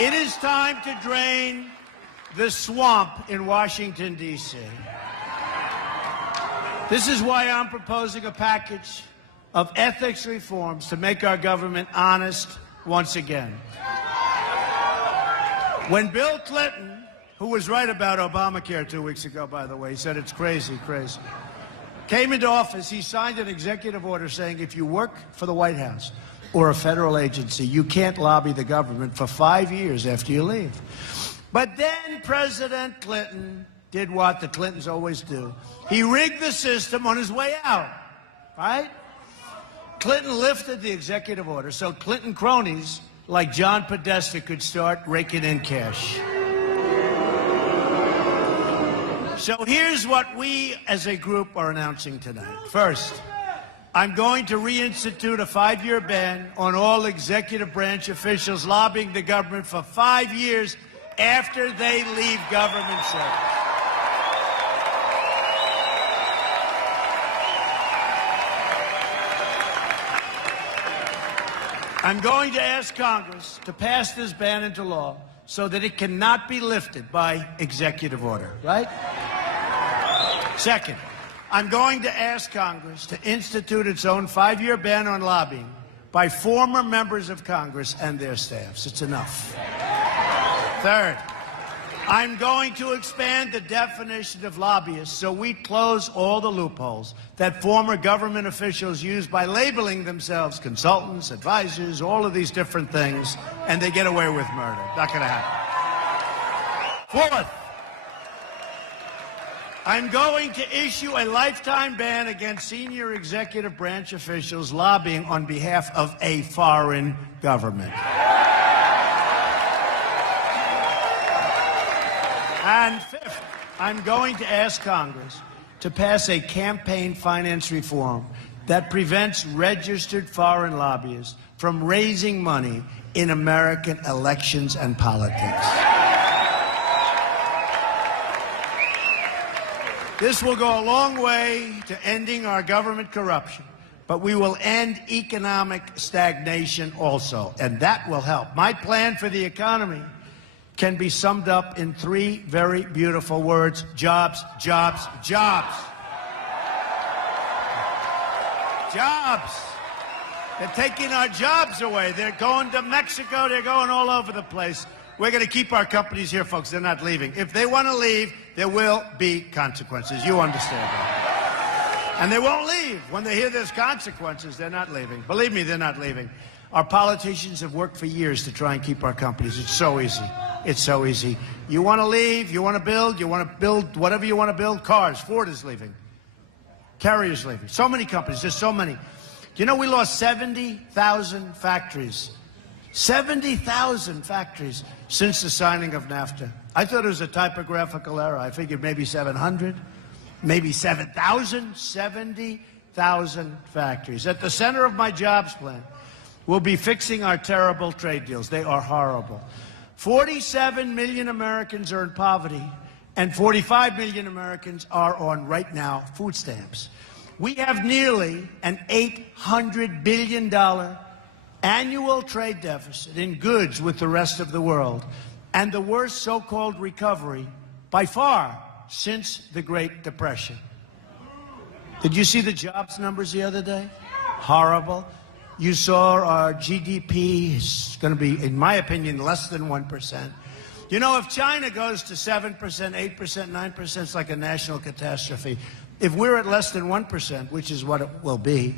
It is time to drain the swamp in Washington, D.C. This is why I'm proposing a package of ethics reforms to make our government honest once again. When Bill Clinton, who was right about Obamacare 2 weeks ago, by the way, he said it's crazy, came into office, he signed an executive order saying if you work for the White House or a federal agency, you can't lobby the government for 5 years after you leave. But then President Clinton did what the Clintons always do. He rigged the system on his way out, right? Clinton lifted the executive order so Clinton cronies like John Podesta could start raking in cash. So here's what we as a group are announcing tonight. First, I'm going to reinstitute a 5-year ban on all executive branch officials lobbying the government for 5 years after they leave government service. I'm going to ask Congress to pass this ban into law so that it cannot be lifted by executive order, right? Second, I'm going to ask Congress to institute its own 5-year ban on lobbying by former members of Congress and their staffs. It's enough. Third, I'm going to expand the definition of lobbyists so we close all the loopholes that former government officials use by labeling themselves consultants, advisors, all of these different things, and they get away with murder. Not going to happen. Fourth, I'm going to issue a lifetime ban against senior executive branch officials lobbying on behalf of a foreign government. And fifth, I'm going to ask Congress to pass a campaign finance reform that prevents registered foreign lobbyists from raising money in American elections and politics. This will go a long way to ending our government corruption, but we will end economic stagnation also, and that will help. My plan for the economy can be summed up in 3 very beautiful words: jobs, jobs, jobs. Jobs. They're taking our jobs away. They're going to Mexico. They're going all over the place. We're going to keep our companies here, folks. They're not leaving. If they want to leave, there will be consequences. You understand that. And they won't leave. When they hear there's consequences, they're not leaving. Believe me, they're not leaving. Our politicians have worked for years to try and keep our companies. It's so easy. It's so easy. You want to leave, you want to build whatever you want to build. Cars, Ford is leaving. Carrier's leaving. So many companies, there's so many. You know, we lost 70,000 factories. 70,000 factories since the signing of NAFTA. I thought it was a typographical error. I figured maybe 700, maybe 7,000, 70,000 factories. At the center of my jobs plan will be fixing our terrible trade deals. They are horrible. 47 million Americans are in poverty, and 45 million Americans are on, right now, food stamps. We have nearly an $800 billion annual trade deficit in goods with the rest of the world, and the worst so-called recovery by far since the Great Depression. Did you see the jobs numbers the other day? Horrible. You saw our GDP is going to be, in my opinion, less than 1%. You know, if China goes to 7%, 8%, 9%, it's like a national catastrophe. If we're at less than 1%, which is what it will be,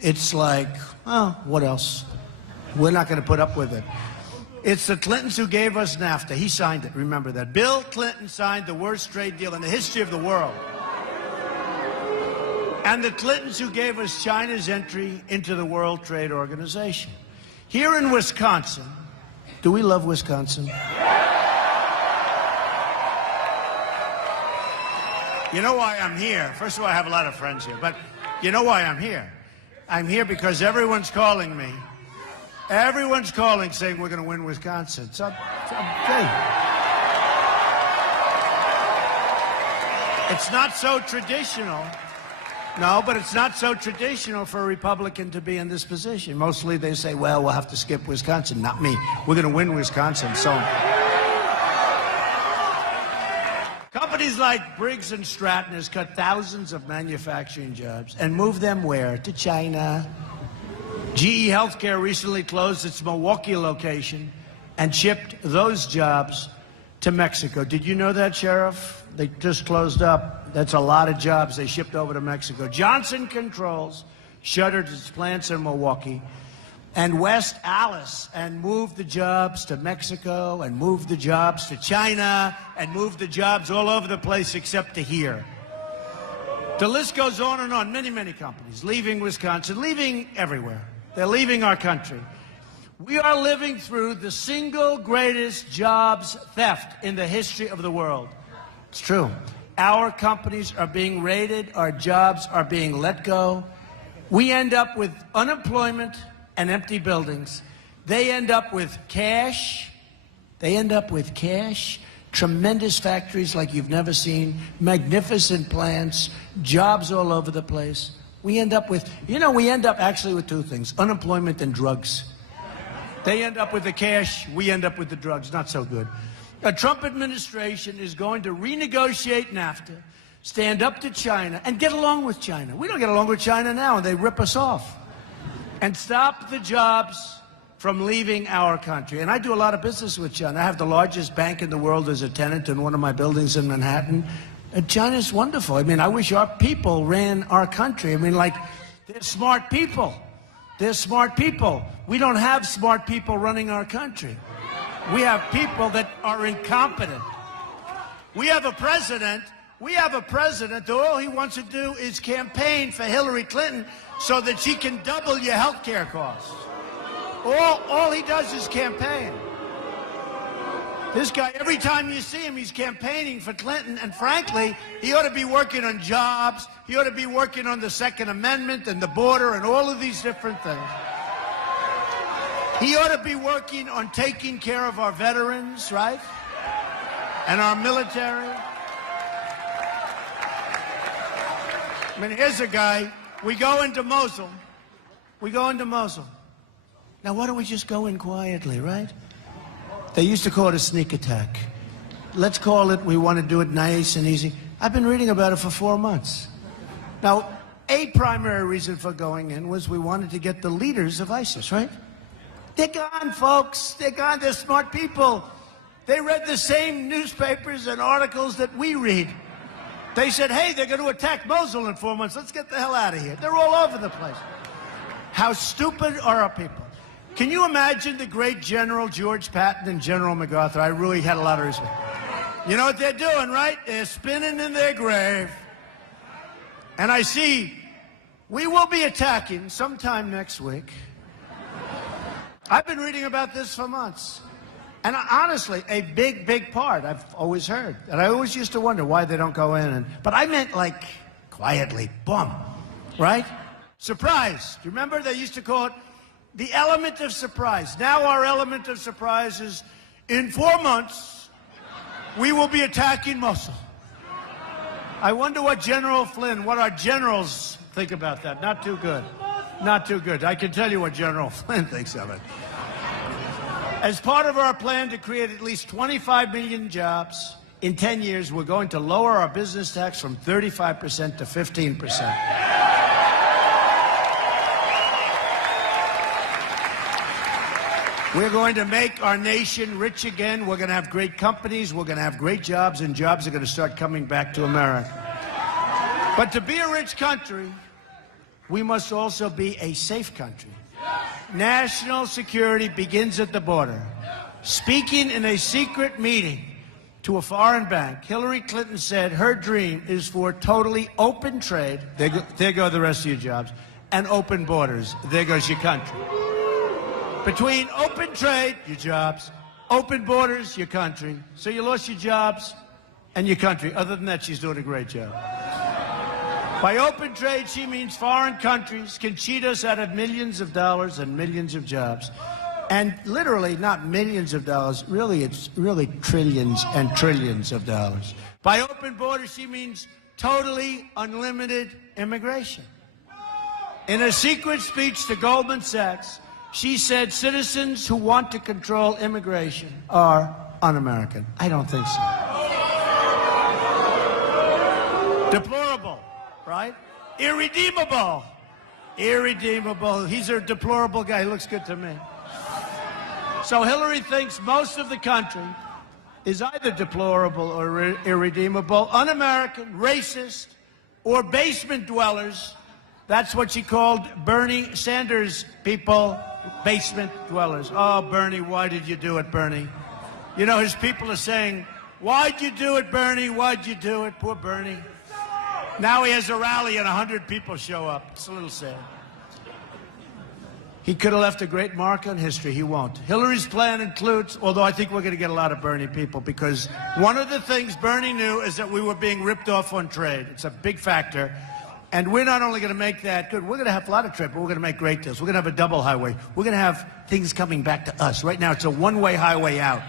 it's like, oh, what else? We're not going to put up with it. It's the Clintons who gave us NAFTA. He signed it. Remember that. Bill Clinton signed the worst trade deal in the history of the world. And the Clintons who gave us China's entry into the World Trade Organization. Here in Wisconsin, do we love Wisconsin? You know why I'm here? First of all, I have a lot of friends here, but you know why I'm here? I'm here because everyone's calling me. Everyone's calling saying we're going to win Wisconsin. So, okay. It's not so traditional. No, but it's not so traditional for a Republican to be in this position. Mostly they say, well, we'll have to skip Wisconsin. Not me. We're going to win Wisconsin. So companies like Briggs & Stratton has cut thousands of manufacturing jobs and moved them where? To China. GE Healthcare recently closed its Milwaukee location and shipped those jobs to Mexico. Did you know that, Sheriff? They just closed up. That's a lot of jobs they shipped over to Mexico. Johnson Controls shuttered its plants in Milwaukee and West Allis and moved the jobs to Mexico and moved the jobs to China and moved the jobs all over the place except to here. The list goes on and on. Many, many companies leaving Wisconsin, leaving everywhere. They're leaving our country. We are living through the single greatest jobs theft in the history of the world. It's true. Our companies are being raided. Our jobs are being let go. We end up with unemployment and empty buildings. They end up with cash. Tremendous factories like you've never seen, magnificent plants, jobs all over the place. We end up with, we end up actually with two things, unemployment and drugs. They end up with the cash, we end up with the drugs. Not so good. The Trump administration is going to renegotiate NAFTA, stand up to China, and get along with China. We don't get along with China now, and they rip us off. And stop the jobs from leaving our country. And I do a lot of business with China. I have the largest bank in the world as a tenant in one of my buildings in Manhattan. And China's wonderful. I mean, I wish our people ran our country. I mean, they're smart people. They're smart people. We don't have smart people running our country. We have people that are incompetent. We have a president that all he wants to do is campaign for Hillary Clinton so that she can double your health care costs. All he does is campaign. This guy, every time you see him, he's campaigning for Clinton, and frankly, he ought to be working on jobs. He ought to be working on the Second Amendment and the border and all of these different things. He ought to be working on taking care of our veterans, right? And our military. I mean, here's a guy. We go into Mosul. Now, why don't we just go in quietly, right? They used to call it a sneak attack. Let's call it, we want to do it nice and easy. I've been reading about it for 4 months. Now, a primary reason for going in was we wanted to get the leaders of ISIS, right? They're gone, folks. They're gone. They're smart people. They read the same newspapers and articles that we read. They said, hey, they're going to attack Mosul in 4 months. Let's get the hell out of here. They're all over the place. How stupid are our people? Can you imagine the great General George Patton and General MacArthur? I really had a lot of respect. You know what they're doing, right? They're spinning in their grave. And I see we will be attacking sometime next week. I've been reading about this for months. And honestly, a big, big part I've always heard. And I always used to wonder why they don't go in. But I meant like quietly, boom, right? Surprise. Do you remember they used to call it the element of surprise? Now our element of surprise is in 4 months, we will be attacking Mosul. I wonder what General Flynn, what our generals think about that. Not too good. Not too good. I can tell you what General Flynn thinks of it. As part of our plan to create at least 25 million jobs in 10 years, we're going to lower our business tax from 35% to 15%. We're going to make our nation rich again. We're going to have great companies. We're going to have great jobs, and jobs are going to start coming back to America. But to be a rich country, we must also be a safe country. National security begins at the border. Speaking in a secret meeting to a foreign bank, Hillary Clinton said her dream is for totally open trade. There go the rest of your jobs. And open borders. There goes your country. Between open trade, your jobs, open borders, your country. So you lost your jobs and your country. Other than that, she's doing a great job. By open trade, she means foreign countries can cheat us out of millions of dollars and millions of jobs. And literally, not millions of dollars, really, it's really trillions and trillions of dollars. By open borders, she means totally unlimited immigration. In a secret speech to Goldman Sachs, she said citizens who want to control immigration are un-American. I don't think so. Deplorable, right? Irredeemable. Irredeemable. He's a deplorable guy. He looks good to me. So Hillary thinks most of the country is either deplorable or irredeemable, un-American, racist, or basement dwellers. That's what she called Bernie Sanders people, basement dwellers. Oh, Bernie, why did you do it, Bernie? You know, his people are saying, why'd you do it, Bernie? Why'd you do it? Poor Bernie. Now he has a rally and 100 people show up. It's a little sad. He could have left a great mark on history. He won't. Hillary's plan includes, although I think we're going to get a lot of Bernie people, because one of the things Bernie knew is that we were being ripped off on trade. It's a big factor. And we're not only going to make that good, we're going to have a lot of trade, but we're going to make great deals. We're going to have a double highway. We're going to have things coming back to us. Right now, it's a one-way highway out.